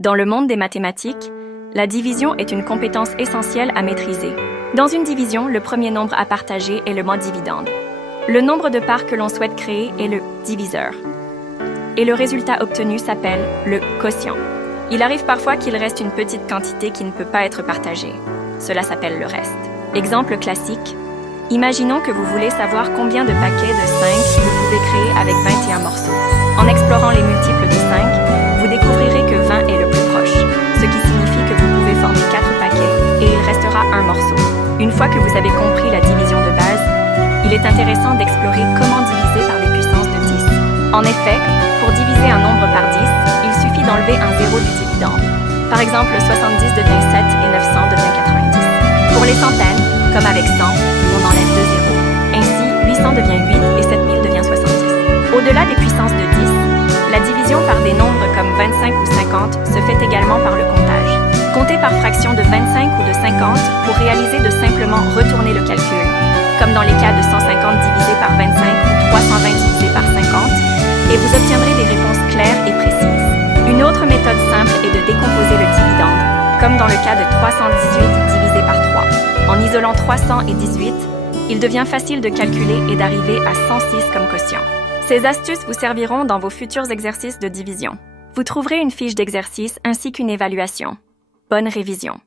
Dans le monde des mathématiques, la division est une compétence essentielle à maîtriser. Dans une division, le premier nombre à partager est le mot dividende. Le nombre de parts que l'on souhaite créer est le diviseur. Et le résultat obtenu s'appelle le quotient. Il arrive parfois qu'il reste une petite quantité qui ne peut pas être partagée. Cela s'appelle le reste. Exemple classique. Imaginons que vous voulez savoir combien de paquets de 5 vous pouvez créer avec 21 morceaux. En explorant les multiples de 5, vous découvrirez que 20 est le plus proche, ce qui signifie que vous pouvez former 4 paquets et il restera un morceau. Une fois que vous avez compris la division de base, il est intéressant d'explorer comment diviser par des puissances de 10. En effet, pour diviser un nombre par 10, il suffit d'enlever un zéro du dividende. Par exemple, 70 devient 7 et 900 devient 90. Pour les centaines, comme avec 100, on enlève 2 zéros. Ainsi, 800 devient 8 et 7000 devient 70. Au-delà des puissances de 10, la division par des nombres comme 25 ou 50 se fait également par le comptage. Compter par fraction de 25 ou de 50 pour réaliser de simplement retourner le calcul, comme dans les cas de 150 divisé par 25 ou 320 divisé par 50, et vous obtiendrez des réponses claires et précises. Une autre méthode simple est de décomposer le dividende, comme dans le cas de 318 divisé par 3. En isolant 300 et 18, il devient facile de calculer et d'arriver à 106 comme quotient. Ces astuces vous serviront dans vos futurs exercices de division. Vous trouverez une fiche d'exercice ainsi qu'une évaluation. Bonne révision!